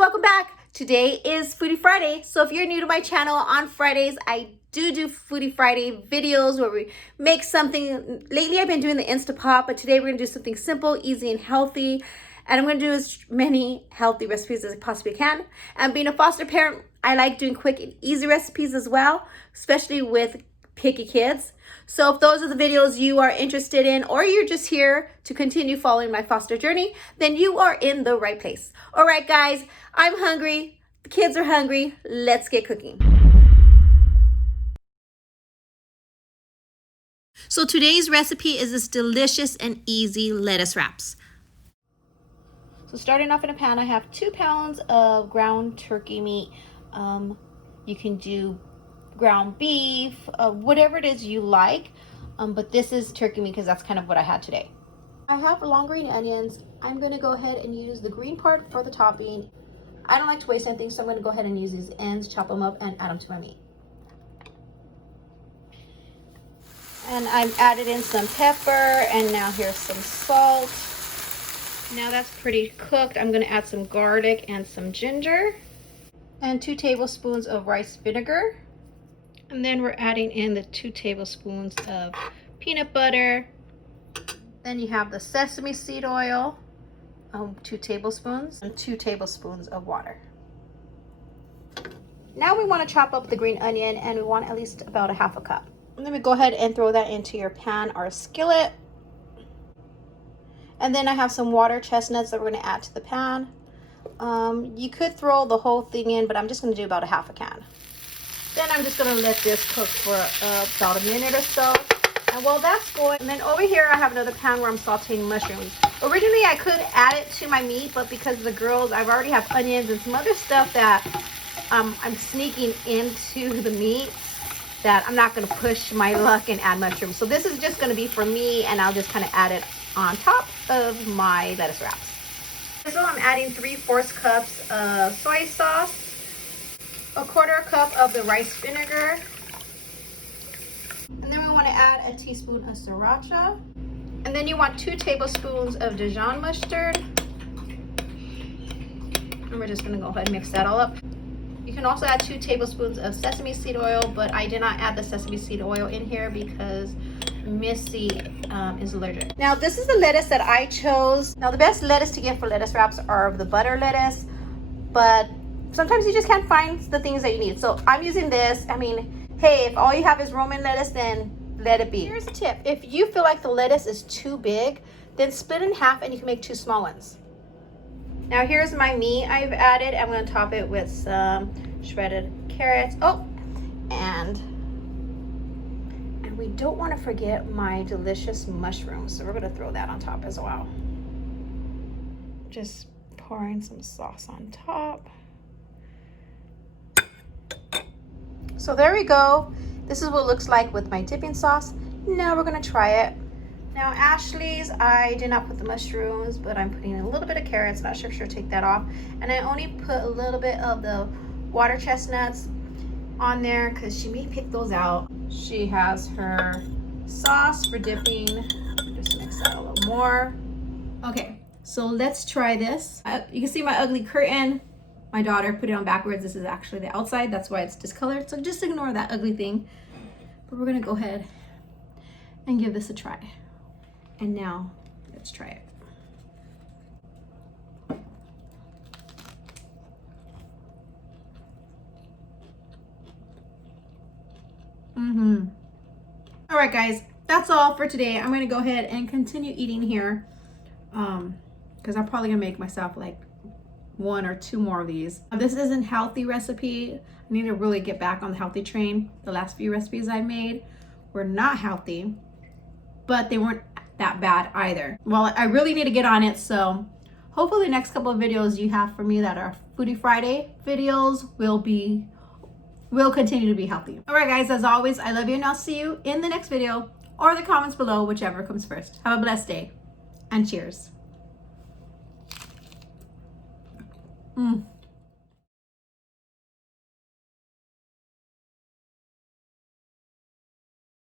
welcome back. Today is Foodie Friday. So if you're new to my channel, on Fridays I do Foodie Friday videos where we make something. Lately I've been doing the Instapot, but today we're gonna do something simple, easy, and healthy. And I'm gonna do as many healthy recipes as I possibly can. And being a foster parent, I like doing quick and easy recipes as well, especially with picky kids. So if those are the videos you are interested in, or you're just here to continue following my foster journey, then you are in the right place. All right, guys, I'm hungry. The kids are hungry. Let's get cooking. So today's recipe is this delicious and easy lettuce wraps. So starting off in a pan, I have 2 pounds of ground turkey meat. You can do ground beef, whatever it is you like, but this is turkey meat because that's kind of what I had today. I have long green onions. I'm going to go ahead and use the green part for the topping. I don't like to waste anything, so I'm going to go ahead and use these ends, chop them up, and add them to my meat. And I've added in some pepper, and now here's some salt. Now that's pretty cooked. I'm going to add some garlic and some ginger and 2 tablespoons of rice vinegar. And then we're adding in the 2 tablespoons of peanut butter. Then you have the sesame seed oil, 2 tablespoons, and 2 tablespoons of water. Now we want to chop up the green onion, and we want at least about a half a cup. And then we go ahead and throw that into your pan or skillet. And then I have some water chestnuts that we're going to add to the pan. You could throw the whole thing in, but I'm just going to do about a half a can. Then I'm just going to let this cook for about a minute or so. And while that's going, and then over here I have another pan where I'm sauteing mushrooms. Originally I could add it to my meat, but because of the girls, I've already have onions and some other stuff that I'm sneaking into the meat, that I'm not going to push my luck and add mushrooms. So this is just going to be for me, and I'll just kind of add it on top of my lettuce wraps. So I'm adding 3/4 cups of soy sauce, 1/4 cup of the rice vinegar, and then we want to add a teaspoon of sriracha, and then you want 2 tablespoons of Dijon mustard, and we're just going to go ahead and mix that all up. You can also add 2 tablespoons of sesame seed oil, but I did not add the sesame seed oil in here because Missy is allergic. Now this is the lettuce that I chose. Now the best lettuce to get for lettuce wraps are the butter lettuce, but sometimes you just can't find the things that you need. So I'm using this. I mean, hey, if all you have is Roman lettuce, then let it be. Here's a tip. If you feel like the lettuce is too big, then split it in half and you can make 2 small ones. Now here's my meat I've added. I'm going to top it with some shredded carrots. Oh, and we don't want to forget my delicious mushrooms. So we're going to throw that on top as well. Just pouring some sauce on top. So there we go. This is what it looks like with my dipping sauce. Now we're going to try it. Now Ashley's, I did not put the mushrooms, but I'm putting a little bit of carrots. Not sure if she'll take that off. And I only put a little bit of the water chestnuts on there because she may pick those out. She has her sauce for dipping. Just mix that a little more. Okay, so let's try this. You can see my ugly curtain. My daughter put it on backwards. This is actually the outside. That's why it's discolored. So just ignore that ugly thing. But we're gonna go ahead and give this a try. And now let's try it. All right, guys, that's all for today. I'm gonna go ahead and continue eating here because I'm probably gonna make myself like 1 or 2 more of these. This isn't a healthy recipe. I need to really get back on the healthy train. The last few recipes I made were not healthy, but they weren't that bad either. Well, I really need to get on it, so hopefully the next couple of videos you have for me that are Foodie Friday videos will continue to be healthy. All right, guys, as always, I love you, and I'll see you in the next video or the comments below, whichever comes first. Have a blessed day, and cheers.